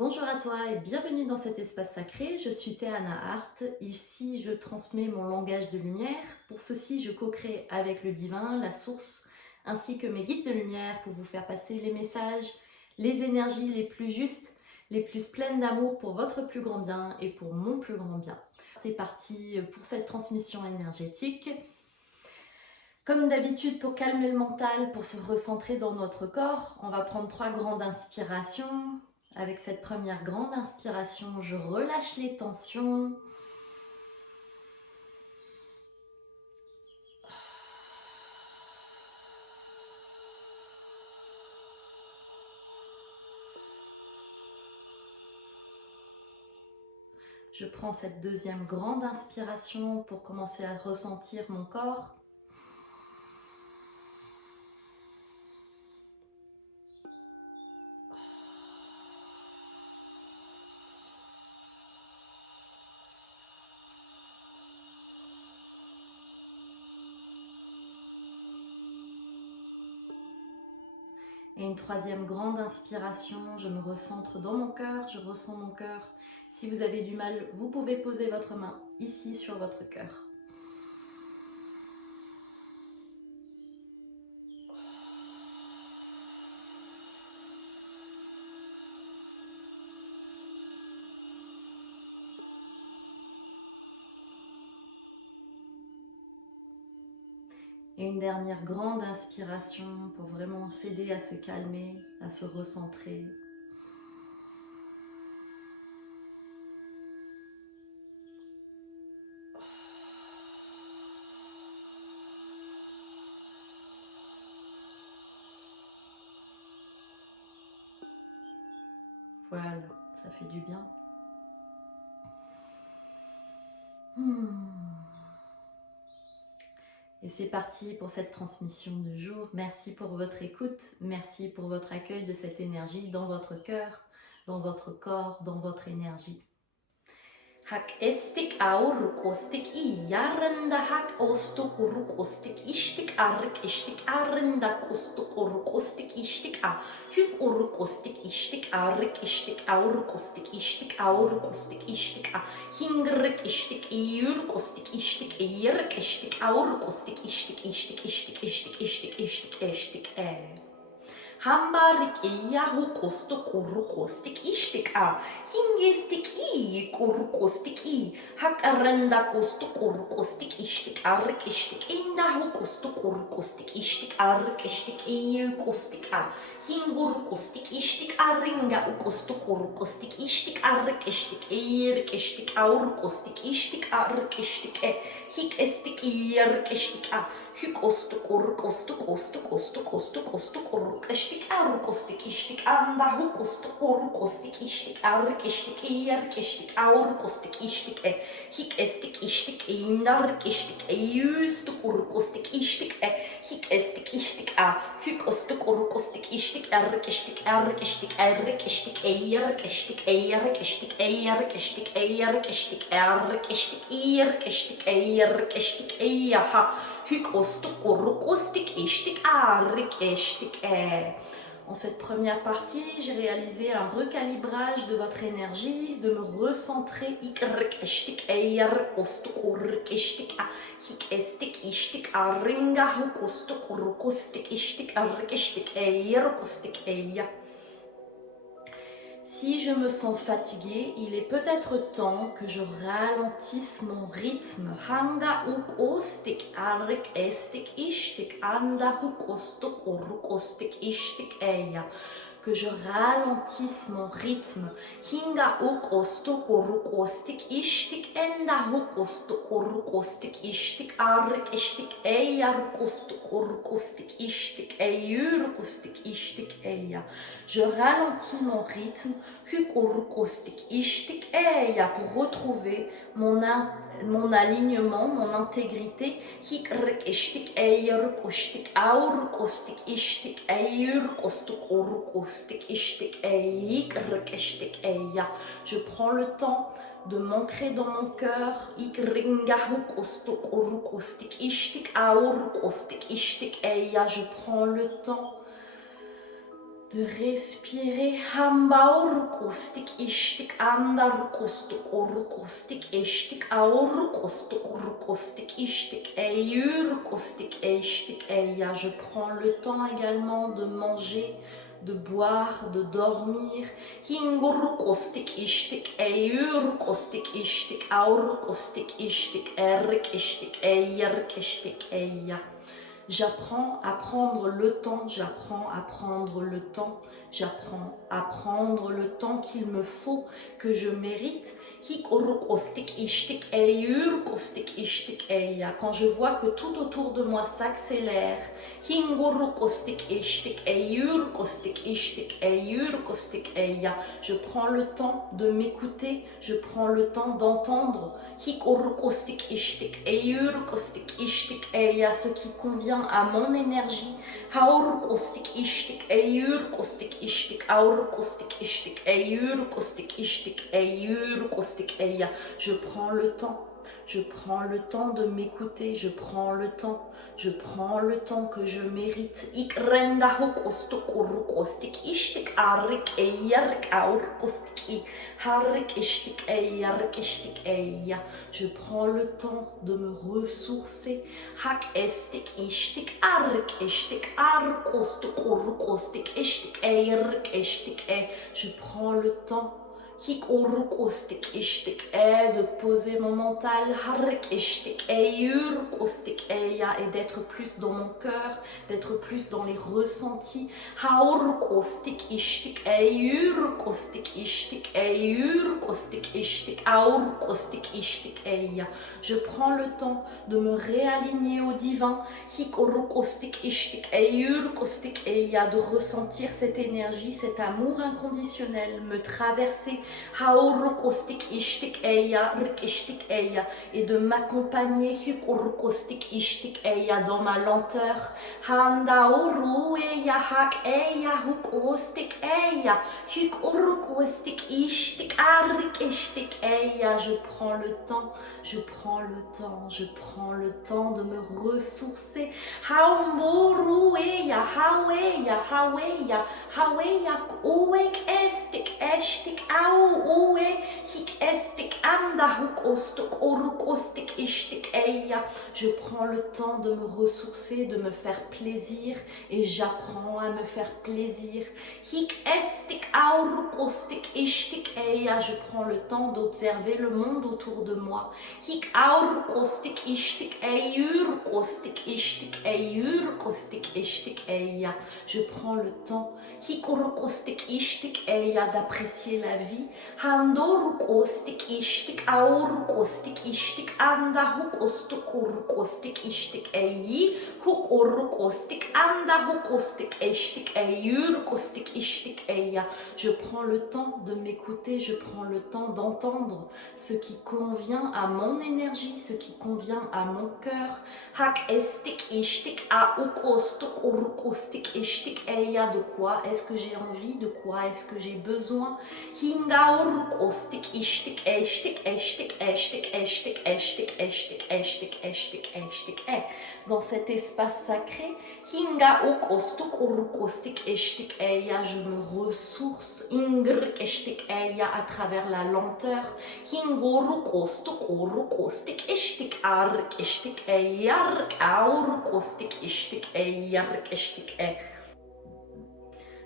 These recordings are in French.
Bonjour à toi et bienvenue dans cet espace sacré, je suis Théana Hart. Ici je transmets mon langage de lumière. Pour ceci je co-crée avec le divin, la source, ainsi que mes guides de lumière pour vous faire passer les messages, les énergies les plus justes, les plus pleines d'amour pour votre plus grand bien et pour mon plus grand bien. C'est parti pour cette transmission énergétique. Comme d'habitude, pour calmer le mental, pour se recentrer dans notre corps, on va prendre 3 grandes inspirations. Avec cette première grande inspiration, je relâche les tensions. Je prends cette deuxième grande inspiration pour commencer à ressentir mon corps. Et une troisième grande inspiration, je me recentre dans mon cœur, je ressens mon cœur. Si vous avez du mal, vous pouvez poser votre main ici sur votre cœur. Et une dernière grande inspiration pour vraiment s'aider à se calmer, à se recentrer. Voilà, ça fait du bien. Et c'est parti pour cette transmission du jour. Merci pour votre écoute, merci pour votre accueil de cette énergie dans votre cœur, dans votre corps, dans votre énergie. Hak estik auruk ostik yarında hak ostuk uruk ostik iştik arık iştik arında kostuk uruk ostik iştik a hük uruk ostik iştik arık iştik auruk ostik iştik auruk ostik iştik a hingırık iştik yürük ostik iştik yırık iştik auruk ostik iştik iştik iştik iştik iştik iştik iştik Hambarik yahu kostu kurukostik iştik a hingestik i kurukostik i hak aranda kostu kurukostik iştik arık iştik indahu kostu kurukostik iştik arık iştik i kostik a hingur kostik iştik arringa ukostu kurukostik iştik arık iştik yirk iştik aur kostik iştik arık iştik hik estik yirk iştik a hük ostu kurukostu kostu kostu kostu kostu kuruk iştik arık kostik iştik ambahu kostu kurukostik iştik arık iştik yirk iştik aur kostik iştik hik estik iştik indarık iştik yüzdü kurukostik iştik hik estik iştik a hük ostu kurukostik iştik arık iştik arık iştik arık iştik yirk iştik yirk iştik yirk iştik yirk iştik arık iştik yirk iştik yirk iştik yaha hük ostu kurukostik iştik arık iştik En cette première partie, j'ai réalisé un recalibrage de votre énergie, de me recentrer. Si je me sens fatiguée, il est peut-être temps que je ralentisse mon rythme. Hanga ukostik arrik estik ishtik anda hukostuk urukostik ishtik eya. Que je ralentisse mon rythme. Hinga ukostuk urukostik ishtik enda hukostuk urukostik ishtik arrik ishtik eya rukostuk urukostik ishtik eyurukostik ishtik eya. Je ralentis mon rythme pour retrouver mon alignement, mon intégrité. Je prends le temps de m'ancrer dans mon cœur. Je prends le temps de respirer hambaurkostik ishtik andarkostuk orkostik ishtik aurkostuk orkostik ishtik eyurkostik ishtik eya. Je prends le temps également de manger, de boire, de dormir. Hingurkostik ishtik eyurkostik ishtik aurkostik ishtik erk ishtik eyerk ishtik eya. J'apprends à prendre le temps, j'apprends à prendre le temps, j'apprends à prendre le temps qu'il me faut, que je mérite. Quand je vois que tout autour de moi s'accélère, je prends le temps de m'écouter, je prends le temps d'entendre ce qui convient à mon énergie. Je prends le temps. Je prends le temps de m'écouter, je prends le temps que je mérite. Je prends le temps de me ressourcer. Je prends le temps de poser mon mental et d'être plus dans mon cœur, d'être plus dans les ressentis. Je prends le temps de me réaligner au divin, de ressentir cette énergie, cet amour inconditionnel me traverser et de m'accompagner dans ma lenteur. Je prends le temps, je prends le temps, je prends le temps de me ressourcer. Je prends le temps de me ressourcer, de me faire plaisir et j'apprends à me faire plaisir. Je prends le temps d'observer le monde autour de moi. Je prends le temps d'apprécier la vie. Je prends le temps de m'écouter, je prends le temps d'entendre ce qui convient à mon énergie, ce qui convient à mon cœur. De quoi est-ce que j'ai envie, de quoi est-ce que j'ai besoin. Dans cet espace sacré, je me ressource à travers la lenteur.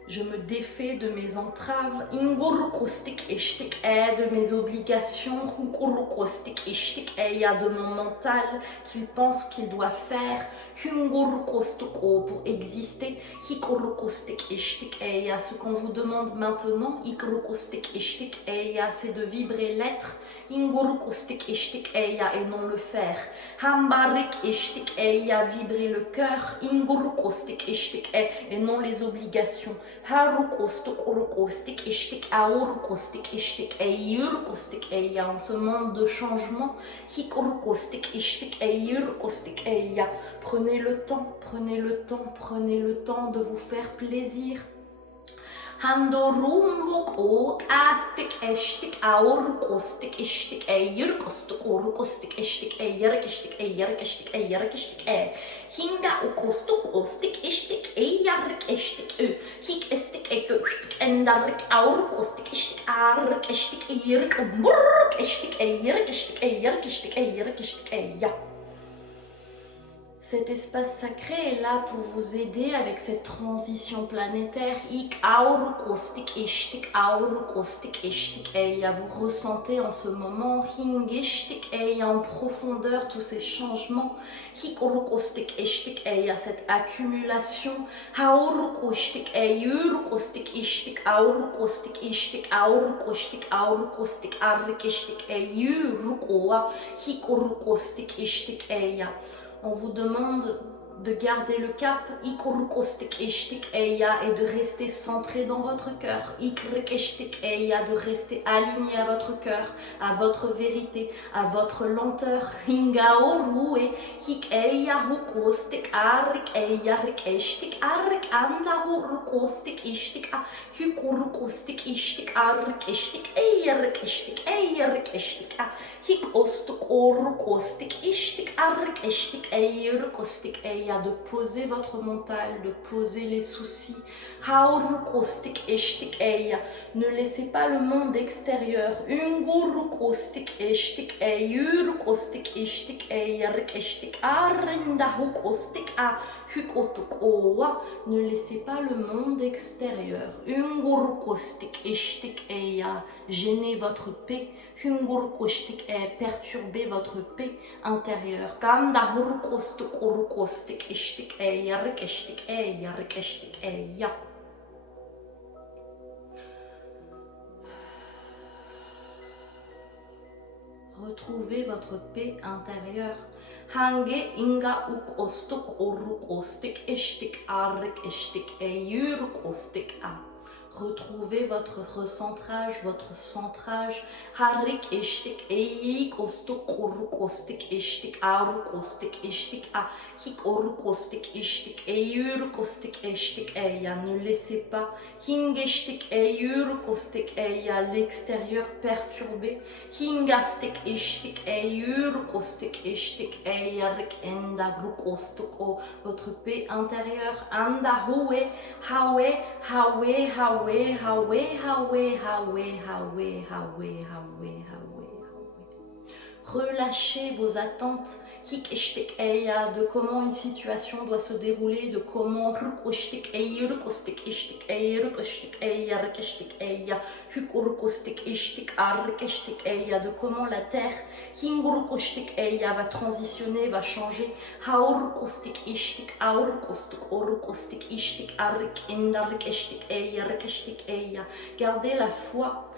Je me défais de mes entraves, de mes obligations, de mon mental qu'il pense qu'il doit faire pour exister. Ce qu'on vous demande maintenant, c'est de vibrer l'être et non le faire. Vibrer le cœur et non les obligations. En ce monde de changement, prenez le temps, prenez le temps, prenez le temps de vous faire plaisir. eshtik aurukostik ishtik yurkostuk urukostik ishtik yarkishtik yarkishtik yarkishtik hinga ukostuk ostik ishtik yark ishtik hik istik gurtik endarik aurukostik ishtik ark ishtik yurk burk ishtik yarkishtik yarkishtik yarkishtik ya. Cet espace sacré est là pour vous aider avec cette transition planétaire. Vous ressentez en ce moment en profondeur tous ces changements. Cette accumulation. On vous demande de garder le cap et de rester centré dans votre cœur, de rester aligné à votre cœur, à votre vérité, à votre lenteur. De poser votre mental, de poser les soucis. Ne laissez pas le monde extérieur. Ne laissez pas le monde extérieur. Gênez votre paix. Perturbez votre paix intérieure. Retrouvez votre paix intérieure. Hange inga ukostuk urukostik ishtik arrik ishtik eyurukostik a. Retrouvez votre recentrage, votre centrage. Harik ishtik eyik ostuk urukostik ishtik arukostik ishtik a. Hik urukostik ishtik eyurukostik ishtik eya. Ne laissez pas hingishtik eyurukostik eya l'extérieur perturbé. Hingastik ishtik eyurukostik ishtik eyarik enda grukostuk o. Votre paix intérieure. Anda huwe hawe hawe hawe. Relâchez vos attentes de comment une situation doit se dérouler, de comment de comment la terre va transitionner, va changer. Gardez la foi.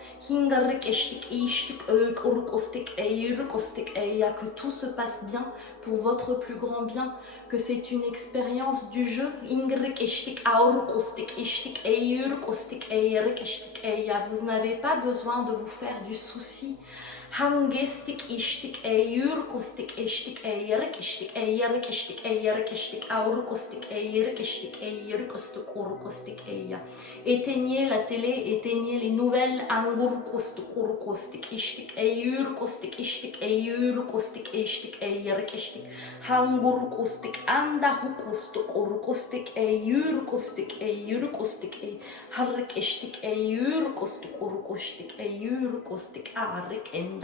Que tout se passe bien pour votre plus grand bien, que c'est une expérience du jeu. Vous n'avez pas besoin de vous faire du souci. Hangestik ishtik eyurkostik ishtik eyrekishtik eyrekishtik eyrekishtik aurkostik eyrekishtik eyrekostik urkostik eya. Éteignez la télé, éteignez les nouvelles. Angurkostik urkostik ishtik eyurkostik ishtik eyurkostik ishtik eyrekishtik. Hangurkostik andahukostik urkostik eyurkostik eyurkostik ey. Harrekishtik eyurkostik urkostik eyurkostik arek enda.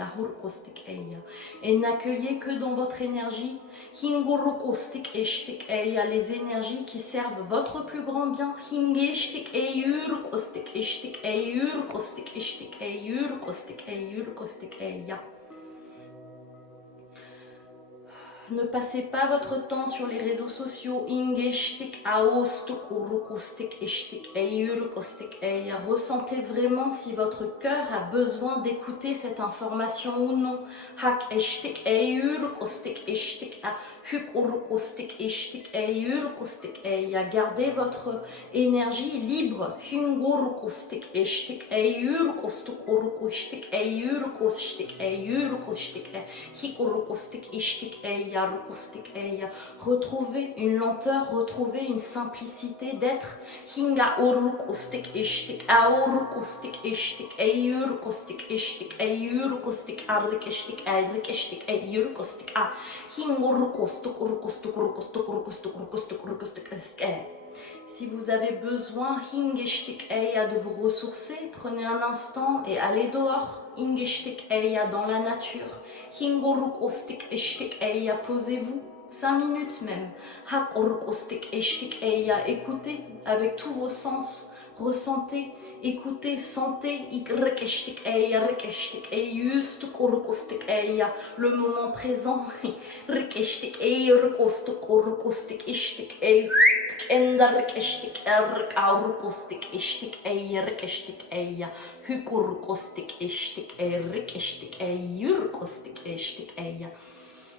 Et n'accueillez que dans votre énergie les énergies qui servent votre plus grand bien. Ne passez pas votre temps sur les réseaux sociaux. Ressentez vraiment si votre cœur a besoin d'écouter cette information ou non. Gardez votre énergie libre. Retrouvez une lenteur, retrouvez une simplicité d'être. Si vous avez besoin de vous ressourcer, prenez un instant et allez dehors. Dans la nature. Posez-vous 5 minutes même. Écoutez avec tous vos sens. Ressentez, écoutez, sentez. Le moment présent.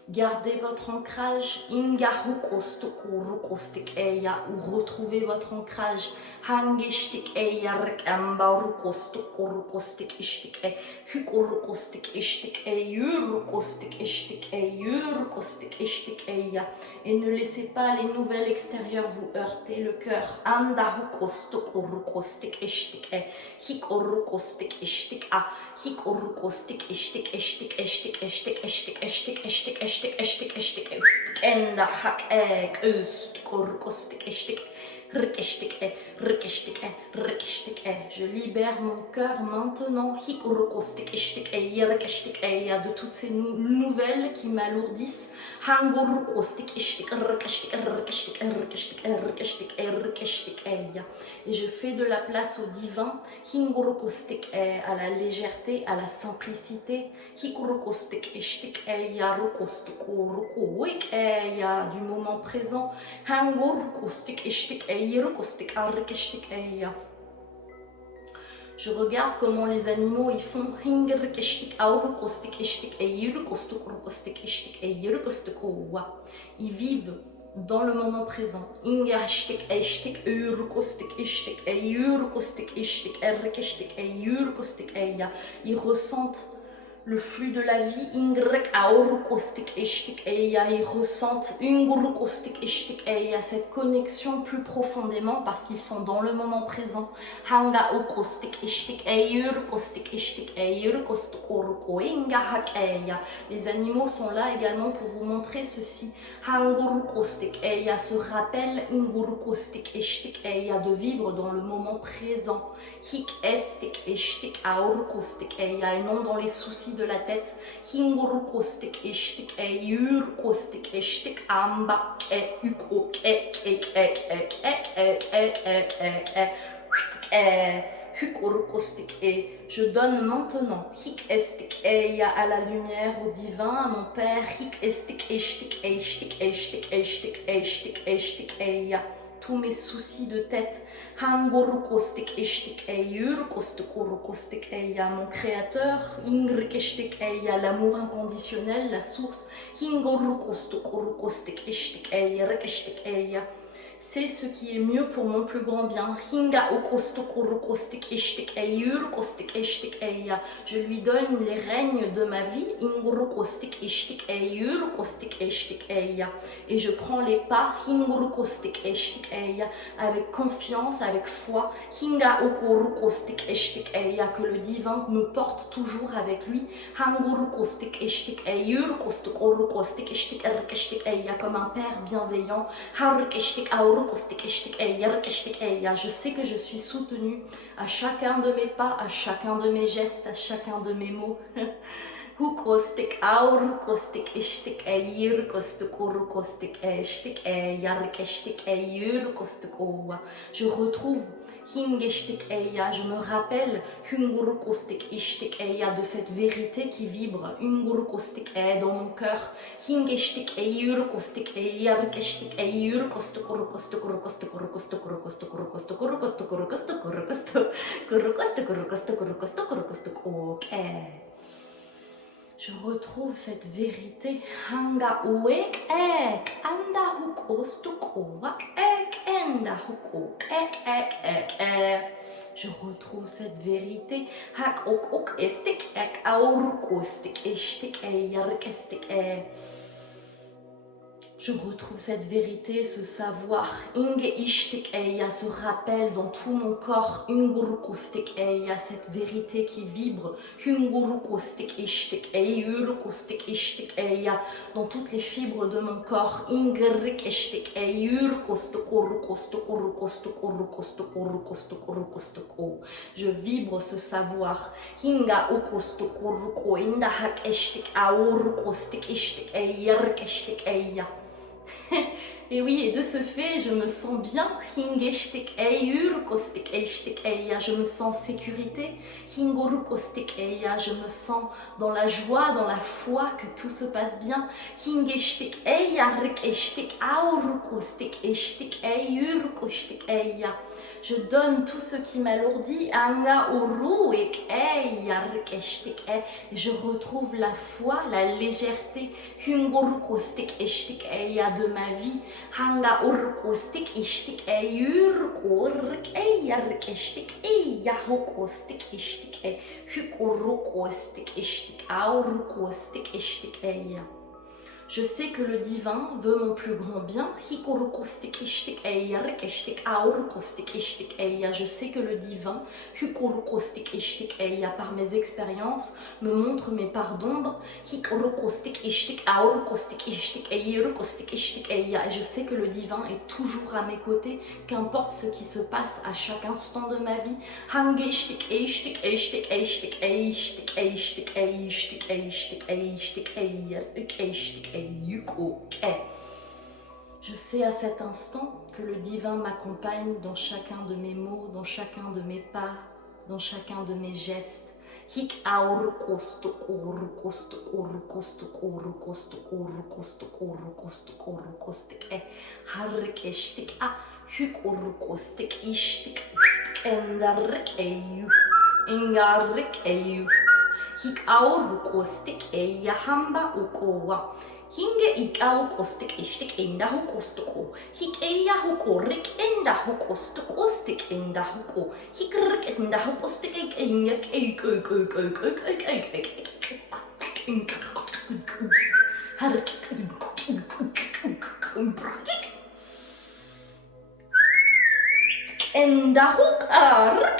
Gardez votre ancrage, ou retrouvez votre ancrage. Et ne laissez pas les nouvelles extérieures vous heurter le cœur. Je libère mon cœur maintenant de toutes ces nouvelles qui m'alourdissent. Et je fais de la place au divin, à la légèreté, à la simplicité, du moment présent. Je regarde comment les animaux ils font. Ils vivent dans le moment présent. Ils ressentent le flux de la vie. Ils ressentent cette connexion plus profondément parce qu'ils sont dans le moment présent. Les animaux sont là également pour vous montrer ceci. Se rappelle de vivre dans le moment présent. Et non dans les soucis de la tête. Je donne maintenant à la lumière, au divin, à mon Père, tous mes soucis de tête, mon créateur, l'amour inconditionnel, la source, c'est ce qui est mieux pour mon plus grand bien. Je lui donne les règnes de ma vie. Et je prends les pas avec confiance, avec foi. Que le divin me porte toujours avec lui. Comme un père bienveillant. Je sais que je suis soutenue à chacun de mes pas, à chacun de mes gestes, à chacun de mes mots. Je retrouve je me rappelle de cette vérité qui vibre dans mon cœur. Je retrouve cette vérité. Hanga uek ek, anda hukos tukuak ek, enda hukuk Je retrouve cette vérité. Hak ok estik ek aurukostik estik yark estik Je retrouve cette vérité, ce savoir, inge ishtik eya, ce rappel dans tout mon corps, ingurukostik eya, cette vérité qui vibre, hungurukostik ishtik eya, urukostik ishtik eya, dans toutes les fibres de mon corps, ingerik ishtik eya, urukostok. Je vibre ce savoir, hinga ukostokuruko, inda hak ishtik aurukostik ishtik eya, yark ishtik eya. Et oui, et de ce fait, je me sens bien. Je me sens en sécurité. Je me sens dans la joie, dans la foi que tout se passe bien. Je donne tout ce qui m'alourdit. Et je retrouve la foi, la légèreté de ma vie. Je sais que le divin veut mon plus grand bien. Je sais que le divin, par mes expériences, me montre mes parts d'ombre. Et je sais que le divin est toujours à mes côtés, qu'importe ce qui se passe à chaque instant de ma vie. Je sais à cet instant que le divin m'accompagne dans chacun de mes mots, dans chacun de mes pas, dans chacun de mes gestes. Hinge ikau kostik ishtik enda hukostoko. Hik eya hukorik enda hukostokostik enda huko. Hikrik enda hukostik enyek eik. Enda hukar.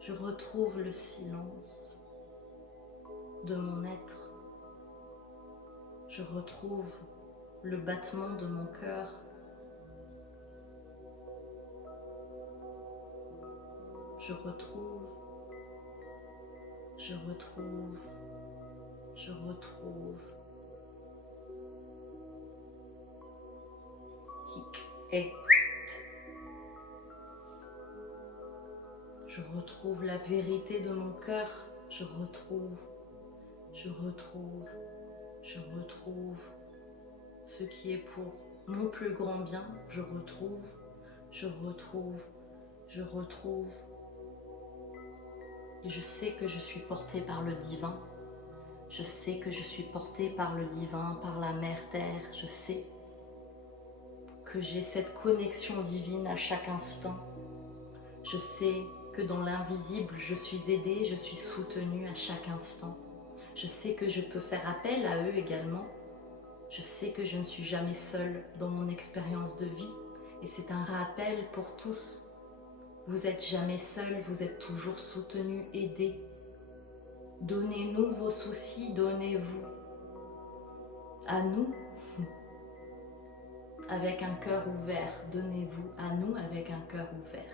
Je retrouve le silence de mon être. Je retrouve le battement de mon cœur. Je retrouve. Je retrouve la vérité de mon cœur. Je retrouve ce qui est pour mon plus grand bien. Je retrouve. Et je sais que je suis portée par le divin. Je sais que je suis portée par le divin, par la Mère Terre. Je sais que j'ai cette connexion divine à chaque instant. Je sais que dans l'invisible, je suis aidée, je suis soutenue à chaque instant. Je sais que je peux faire appel à eux également. Je sais que je ne suis jamais seule dans mon expérience de vie. Et c'est un rappel pour tous. Vous n'êtes jamais seul, vous êtes toujours soutenu, aidé. Donnez-nous vos soucis, donnez-vous à nous avec un cœur ouvert. Donnez-vous à nous avec un cœur ouvert.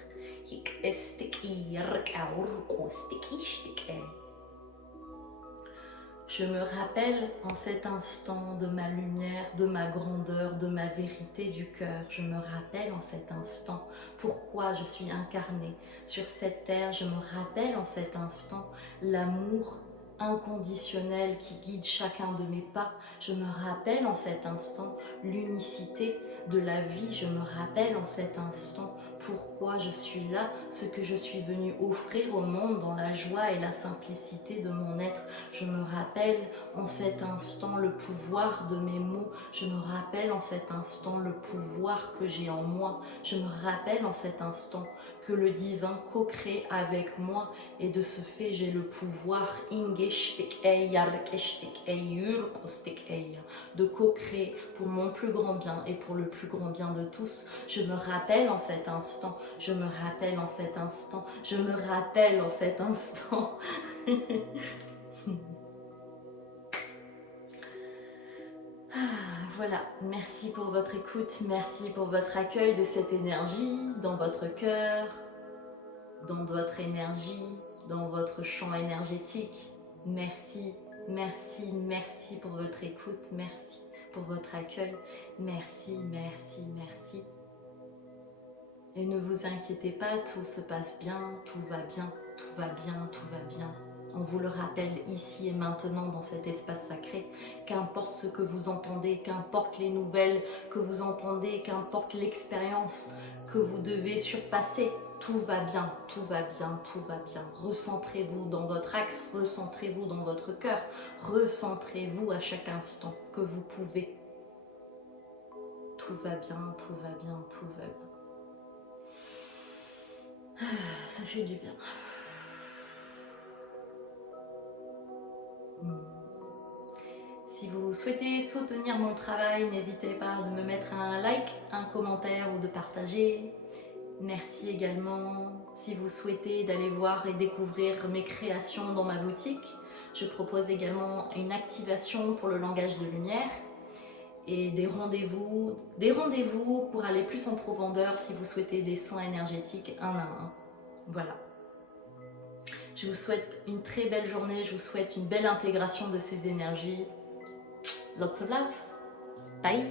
Je me rappelle en cet instant de ma lumière, de ma grandeur, de ma vérité du cœur. Je me rappelle en cet instant pourquoi je suis incarnée sur cette terre. Je me rappelle en cet instant l'amour inconditionnel qui guide chacun de mes pas. Je me rappelle en cet instant l'unicité de la vie. Je me rappelle en cet instant pourquoi je suis là, ce que je suis venue offrir au monde dans la joie et la simplicité de mon être. Je me rappelle en cet instant le pouvoir de mes mots. Je me rappelle en cet instant le pouvoir que j'ai en moi. Je me rappelle en cet instant que le divin co-crée avec moi et de ce fait j'ai le pouvoir de co-créer pour mon plus grand bien et pour le plus grand bien de tous. Je me rappelle en cet instant, je me rappelle en cet instant, je me rappelle en cet instant. Voilà, merci pour votre écoute, merci pour votre accueil de cette énergie dans votre cœur, dans votre énergie, dans votre champ énergétique. Merci, merci, merci pour votre écoute, merci pour votre accueil, merci, merci, merci. Et ne vous inquiétez pas, tout se passe bien, tout va bien, tout va bien, tout va bien. On vous le rappelle ici et maintenant dans cet espace sacré, qu'importe ce que vous entendez, qu'importe les nouvelles que vous entendez, qu'importe l'expérience que vous devez surpasser, tout va bien, tout va bien, tout va bien. Recentrez-vous dans votre axe, recentrez-vous dans votre cœur, recentrez-vous à chaque instant que vous pouvez. Tout va bien, tout va bien, tout va bien. Ça fait du bien. Si vous souhaitez soutenir mon travail, n'hésitez pas de me mettre un like, un commentaire ou de partager. Merci également si vous souhaitez d'aller voir et découvrir mes créations dans ma boutique. Je propose également une activation pour le langage de lumière et des rendez-vous pour aller plus en profondeur si vous souhaitez des soins énergétiques un à un. Voilà. Je vous souhaite une très belle journée, je vous souhaite une belle intégration de ces énergies. Lots of love. Bye.